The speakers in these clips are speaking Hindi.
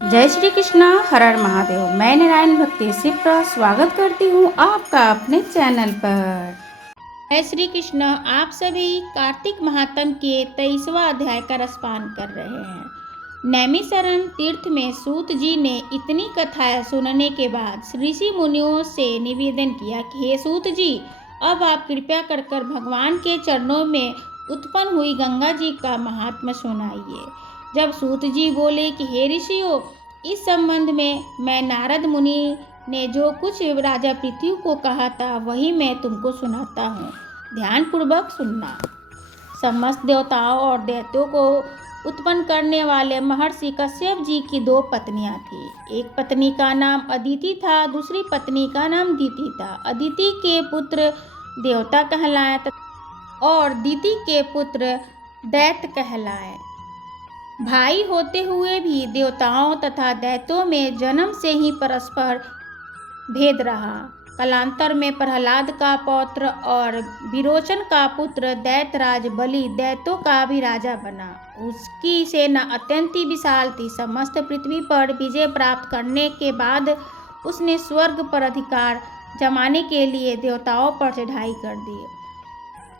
जय श्री कृष्णा, हर हर महादेव। मैं नारायण भक्ति शिप्रा स्वागत करती हूँ आपका अपने चैनल पर। जय श्री कृष्ण। आप सभी कार्तिक महात्म के 23वां अध्याय का रसपान कर रहे हैं। नैमिषारण्य तीर्थ में सूत जी ने इतनी कथाएं सुनने के बाद ऋषि मुनियों से निवेदन किया कि हे सूत जी, अब आप कृपया कर भगवान के चरणों में उत्पन्न हुई गंगा जी का महात्म्य सुनाइए। जब सूत जी बोले कि हे ऋषियों, इस संबंध में मैं नारद मुनि ने जो कुछ राजा पृथ्वी को कहा था वही मैं तुमको सुनाता हूँ, ध्यान पूर्वक सुनना। समस्त देवताओं और दैत्यों को उत्पन्न करने वाले महर्षि कश्यप जी की 2 पत्नियां थी। एक पत्नी का नाम अदिति था, दूसरी पत्नी का नाम दीति था। अदिति के पुत्र देवता कहलाए और दीति के पुत्र दैत्य कहलाए। भाई होते हुए भी देवताओं तथा दैत्यों में जन्म से ही परस्पर भेद रहा। कालांतर में प्रहलाद का पौत्र और विरोचन का पुत्र दैत्यराज बलि दैत्यों का भी राजा बना। उसकी सेना अत्यंत ही विशाल थी। समस्त पृथ्वी पर विजय प्राप्त करने के बाद उसने स्वर्ग पर अधिकार जमाने के लिए देवताओं पर चढ़ाई कर दी।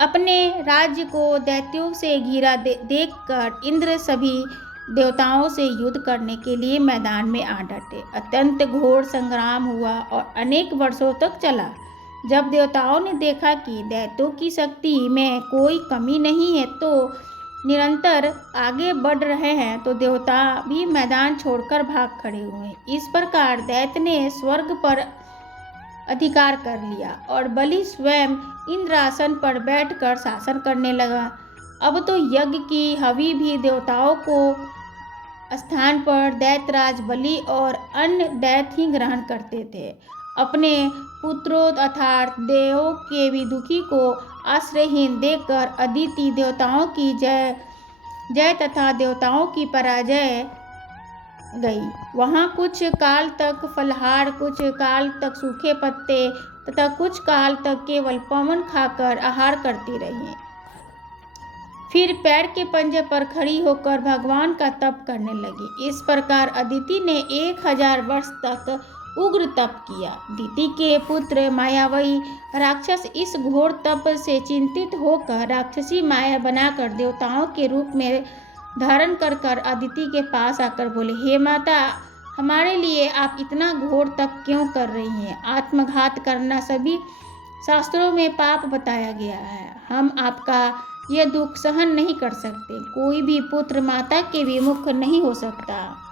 अपने राज्य को दैत्यों से घिरा देखकर इंद्र सभी देवताओं से युद्ध करने के लिए मैदान में आ डटे। अत्यंत घोर संग्राम हुआ और अनेक वर्षों तक चला। जब देवताओं ने देखा कि दैत्यों की शक्ति में कोई कमी नहीं है, तो निरंतर आगे बढ़ रहे हैं, तो देवता भी मैदान छोड़कर भाग खड़े हुए। इस प्रकार दैत्य ने स्वर्ग पर अधिकार कर लिया और बलि स्वयं इंद्रासन पर बैठकर शासन करने लगा। अब तो यज्ञ की हवि भी देवताओं को स्थान पर दैत्यराज बलि और अन्य दैत्य ही ग्रहण करते थे। अपने पुत्रों अर्थात देवों के विदुषी को आश्रयहीन देखकर अदिति देवताओं की जय तथा देवताओं की पराजय गई। वहाँ कुछ काल तक फलहार, कुछ काल तक सूखे पत्ते तथा कुछ काल तक केवल पवन खाकर आहार करती रही। फिर पैर के पंजे पर खड़ी होकर भगवान का तप करने लगी। इस प्रकार अदिति ने 1000 वर्ष तक उग्र तप किया। दिति के पुत्र मायावी राक्षस इस घोर तप से चिंतित होकर राक्षसी माया बनाकर देवताओं के रूप में धारण कर अदिति के पास आकर बोले, हे माता, हमारे लिए आप इतना घोर तप क्यों कर रही हैं? आत्मघात करना सभी शास्त्रों में पाप बताया गया है। हम आपका यह दुख सहन नहीं कर सकते। कोई भी पुत्र माता के विमुख नहीं हो सकता।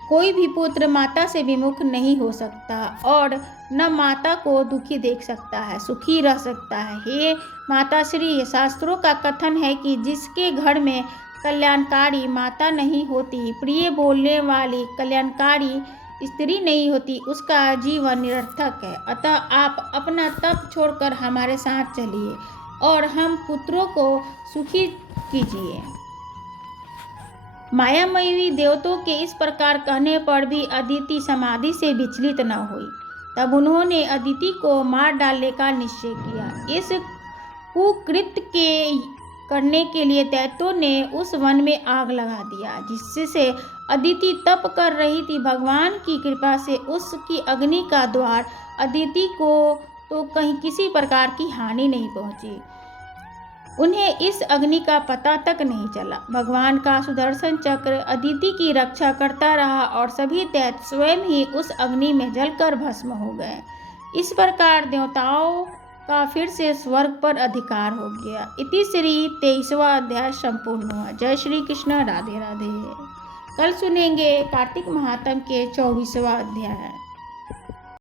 कोई भी पुत्र माता से विमुख नहीं हो सकता और न माता को दुखी देख सकता है, सुखी रह सकता है। हे माता श्री, शास्त्रों का कथन है कि जिसके घर में कल्याणकारी माता नहीं होती, प्रिय बोलने वाली कल्याणकारी स्त्री नहीं होती, उसका जीवन निरर्थक है। अतः आप अपना तप छोड़कर हमारे साथ चलिए और हम पुत्रों को सुखी कीजिए। मायामयी देवताओं के इस प्रकार कहने पर भी अदिति समाधि से विचलित न हुई। तब उन्होंने अदिति को मार डालने का निश्चय किया। इस कुकृत्य के करने के लिए दैत्यों ने उस वन में आग लगा दिया जिससे अदिति तप कर रही थी। भगवान की कृपा से उसकी अग्नि का द्वार अदिति को तो कहीं किसी प्रकार की हानि नहीं पहुंची। उन्हें इस अग्नि का पता तक नहीं चला। भगवान का सुदर्शन चक्र अदिति की रक्षा करता रहा और सभी दैत्य स्वयं ही उस अग्नि में जलकर भस्म हो गए। इस प्रकार देवताओं का फिर से स्वर्ग पर अधिकार हो गया। इति श्री 23वां अध्याय संपूर्ण हुआ। जय श्री कृष्ण, राधे राधे। कल सुनेंगे कार्तिक महात्म के 24वां अध्याय।